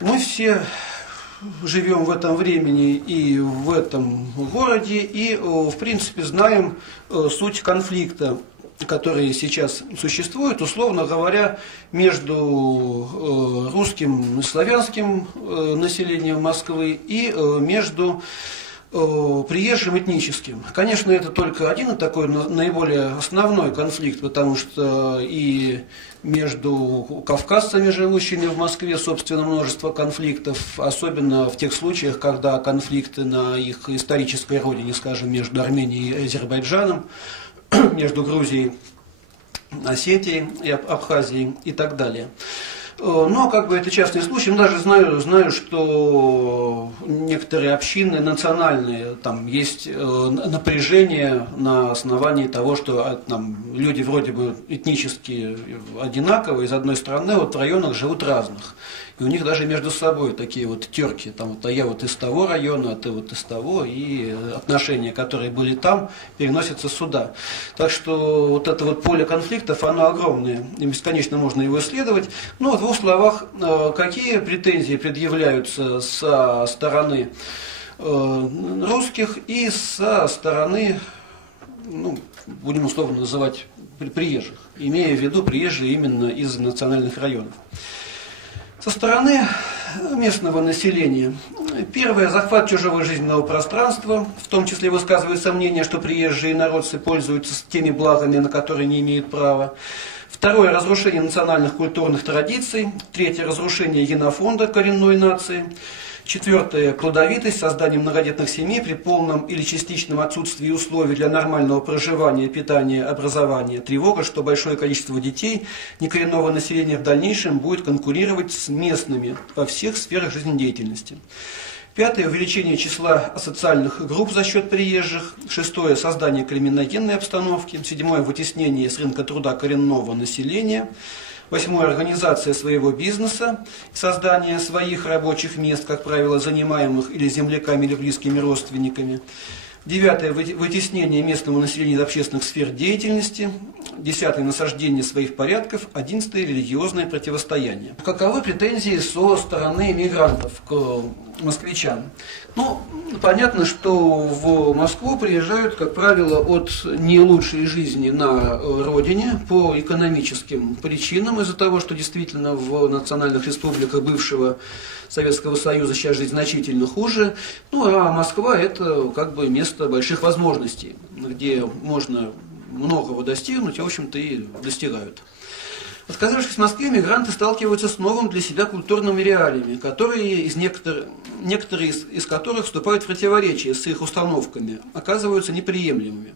Мы все живем в этом времени и в этом городе, и, в принципе, знаем суть конфликта, который сейчас существует, условно говоря, между русским и славянским населением Москвы и между приезжим этническим. Конечно, это только один такой наиболее основной конфликт, потому что и между кавказцами, живущими в Москве, собственно, множество конфликтов, особенно в тех случаях, когда конфликты на их исторической родине, скажем, между Арменией и Азербайджаном, между Грузией, Осетией и Абхазией и так далее. Но как бы это частный случай. Я даже знаю, что некоторые общины национальные, там есть напряжение на основании того, что там люди вроде бы этнически одинаковые из одной страны, вот в районах живут разных. И у них даже между собой такие вот терки, там, вот, а я вот из того района, а ты вот из того, и отношения, которые были там, переносятся сюда. Так что вот это вот поле конфликтов, оно огромное, и бесконечно можно его исследовать. Ну, в двух словах, какие претензии предъявляются со стороны русских и со стороны, ну, будем условно называть, приезжих, имея в виду приезжие именно из национальных районов. Со стороны местного населения. Первое – захват чужого жизненного пространства, в том числе высказывают сомнение, что приезжие народцы пользуются теми благами, на которые не имеют права. Второе – разрушение национальных культурных традиций. Третье – разрушение генофонда коренной нации. Четвертое – плодовитость, создание многодетных семей при полном или частичном отсутствии условий для нормального проживания, питания, образования. Тревога, что большое количество детей некоренного населения в дальнейшем будет конкурировать с местными во всех сферах жизнедеятельности. Пятое – увеличение числа асоциальных групп за счет приезжих. Шестое – создание криминогенной обстановки. Седьмое – вытеснение с рынка труда коренного населения. Восьмое – организация своего бизнеса, создание своих рабочих мест, как правило, занимаемых или земляками, или близкими родственниками. Девятое – вытеснение местного населения из общественных сфер деятельности. Десятое – насаждение своих порядков. Одиннадцатое – религиозное противостояние. Каковы претензии со стороны мигрантов к москвичам? Ну, понятно, что в Москву приезжают, как правило, от не лучшей жизни на родине по экономическим причинам, из-за того, что действительно в национальных республиках бывшего Советского Союза сейчас жизнь значительно хуже. Ну, а Москва – это как бы место больших возможностей, где можно многого достигнуть, и, в общем-то, и достигают. Отказавшись в Москве, мигранты сталкиваются с новым для себя культурными реалиями, некоторые из которых вступают в противоречие с их установками, оказываются неприемлемыми.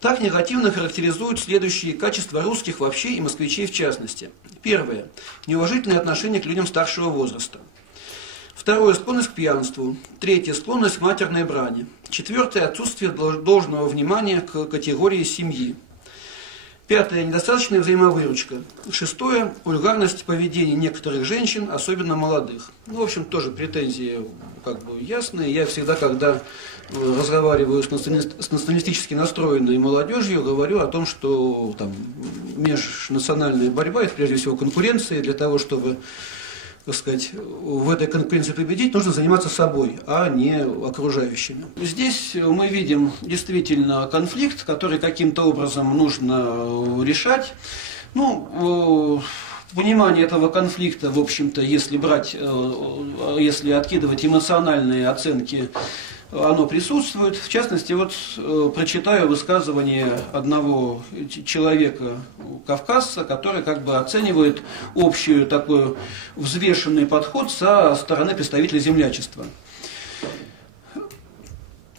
Так негативно характеризуют следующие качества русских вообще и москвичей в частности. Первое – неуважительное отношение к людям старшего возраста. Второе – склонность к пьянству. Третье – склонность к матерной брани. Четвертое – отсутствие должного внимания к категории семьи. Пятое – недостаточная взаимовыручка. Шестое – вульгарность поведения некоторых женщин, особенно молодых. Ну, в общем, тоже претензии как бы ясные. Я всегда, когда разговариваю с националистически настроенной молодежью, говорю о том, что там межнациональная борьба – это прежде всего конкуренция. Для того, чтобы, так сказать, в этой конкуренции победить, нужно заниматься собой, а не окружающими. Здесь мы видим действительно конфликт, который каким-то образом нужно решать. Ну, понимание этого конфликта, в общем-то, если откидывать эмоциональные оценки, оно присутствует. В частности, вот прочитаю высказывание одного человека, кавказца, который как бы оценивает общий такой взвешенный подход со стороны представителей землячества.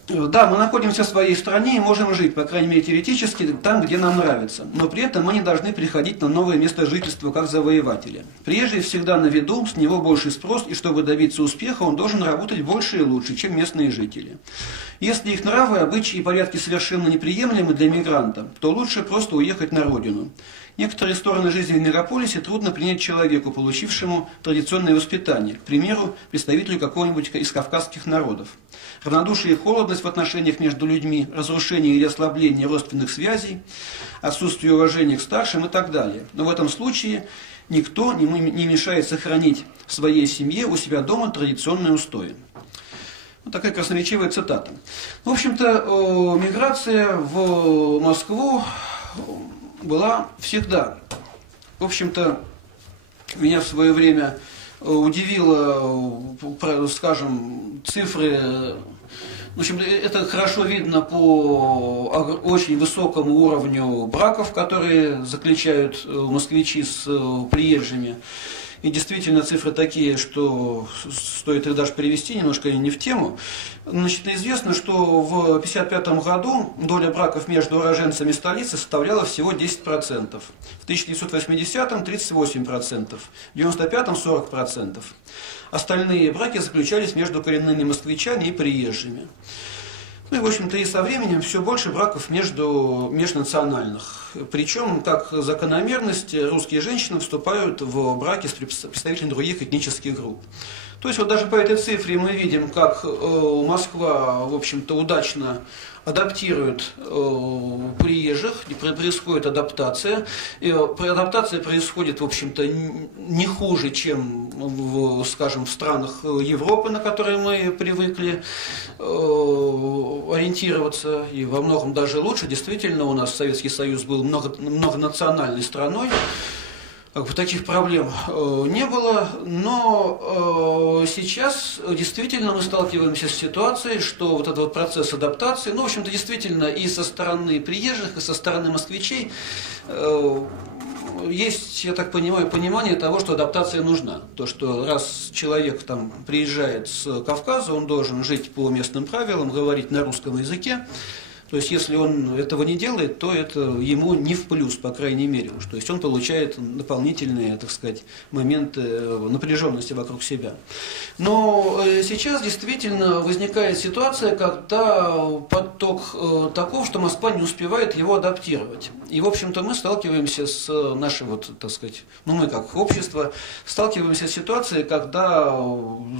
Да, мы находимся в своей стране и можем жить, по крайней мере теоретически, там, где нам нравится. Но при этом мы не должны приходить на новое место жительства как завоеватели. Приезжий всегда на виду, с него больший спрос, и чтобы добиться успеха, он должен работать больше и лучше, чем местные жители. Если их нравы, обычаи и порядки совершенно неприемлемы для мигранта, то лучше просто уехать на родину. Некоторые стороны жизни в мегаполисе трудно принять человеку, получившему традиционное воспитание, к примеру, представителю какого-нибудь из кавказских народов. Равнодушие и холодность в отношениях между людьми, разрушение или ослабление родственных связей, отсутствие уважения к старшим и так далее. Но в этом случае никто не мешает сохранить в своей семье у себя дома традиционные устои. Вот такая красноречивая цитата. В общем-то, миграция в Москву была всегда. В общем-то, меня в свое время удивило, скажем, цифры. В общем, это хорошо видно по очень высокому уровню браков, которые заключают москвичи с приезжими. И действительно цифры такие, что стоит их даже привести, немножко не в тему. Значит, известно, что в 1955 году доля браков между уроженцами столицы составляла всего 10%. В 1980-м 38%, в 1995-м 40%. Остальные браки заключались между коренными москвичами и приезжими. Ну и, в общем-то, и со временем все больше браков межнациональных. Причем, как закономерность, русские женщины вступают в браки с представителями других этнических групп. То есть вот даже по этой цифре мы видим, как Москва, в общем-то, удачно адаптирует приезжих, происходит адаптация. И адаптация происходит, в общем-то, не хуже, чем, скажем, в странах Европы, на которые мы привыкли ориентироваться, и во многом даже лучше. Действительно, у нас Советский Союз был многонациональной страной. Таких проблем не было, но сейчас действительно мы сталкиваемся с ситуацией, что вот этот вот процесс адаптации, ну, в общем-то, действительно и со стороны приезжих, и со стороны москвичей есть, я так понимаю, понимание того, что адаптация нужна. То, что раз человек там приезжает с Кавказа, он должен жить по местным правилам, говорить на русском языке. То есть, если он этого не делает, то это ему не в плюс, по крайней мере. То есть, он получает дополнительные, так сказать, моменты напряженности вокруг себя. Но сейчас действительно возникает ситуация, когда поток таков, что Москва не успевает его адаптировать. И, в общем-то, мы сталкиваемся с нашей, вот, так сказать, ну, мы как общество, сталкиваемся с ситуацией, когда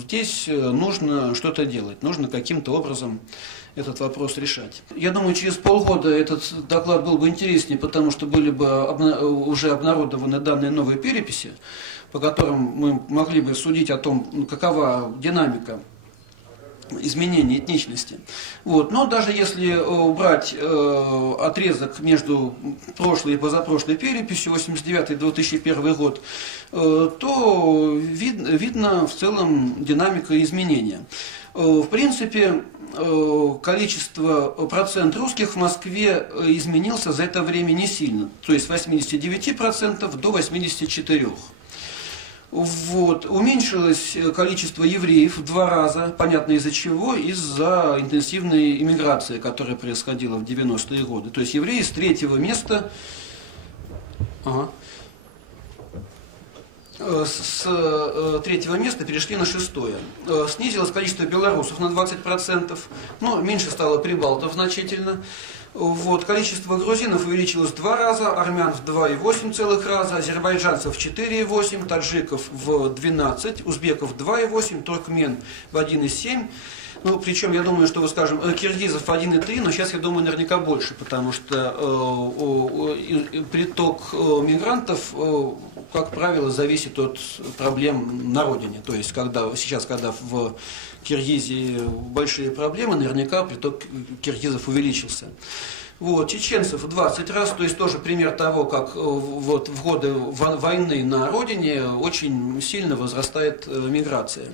здесь нужно что-то делать, нужно каким-то образом этот вопрос решать. Я думаю, через полгода этот доклад был бы интереснее, потому что были бы уже обнародованы данные новой переписи, по которым мы могли бы судить о том, какова динамика изменения этничности. Вот. Но даже если убрать отрезок между прошлой и позапрошлой переписью, 1989-2001 год, то видно в целом динамика изменения. В принципе, процент русских в Москве изменился за это время не сильно, то есть с 89% до 84%. Вот. Уменьшилось количество евреев в 2 раза, понятно из-за чего, из-за интенсивной иммиграции, которая происходила в 90-е годы. То есть евреи с 3-го места... с 3-го места перешли на 6-е. Снизилось количество белорусов на 20%, но меньше стало прибалтов значительно. Вот. Количество грузинов увеличилось в 2 раза, армян в 2,8 раза, азербайджанцев в 4,8, таджиков в 12, узбеков в 2,8, туркмен в 1,7. Ну, причем, я думаю, что, скажем, киргизов 1,3, но сейчас, я думаю, наверняка больше, потому что приток мигрантов, как правило, зависит от проблем на родине. То есть, когда в Киргизии большие проблемы, наверняка приток киргизов увеличился. Вот, чеченцев в 20 раз, то есть тоже пример того, как вот в годы войны на родине очень сильно возрастает миграция.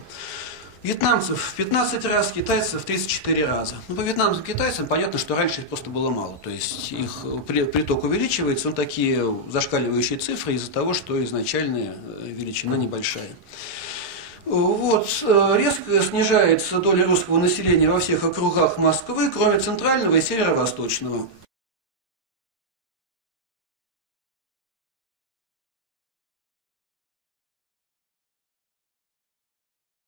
Вьетнамцев в 15 раз, китайцев в 34 раза. Ну, по вьетнамцам и китайцам понятно, что раньше их просто было мало. То есть их приток увеличивается, но такие зашкаливающие цифры из-за того, что изначальная величина небольшая. Вот, резко снижается доля русского населения во всех округах Москвы, кроме центрального и северо-восточного.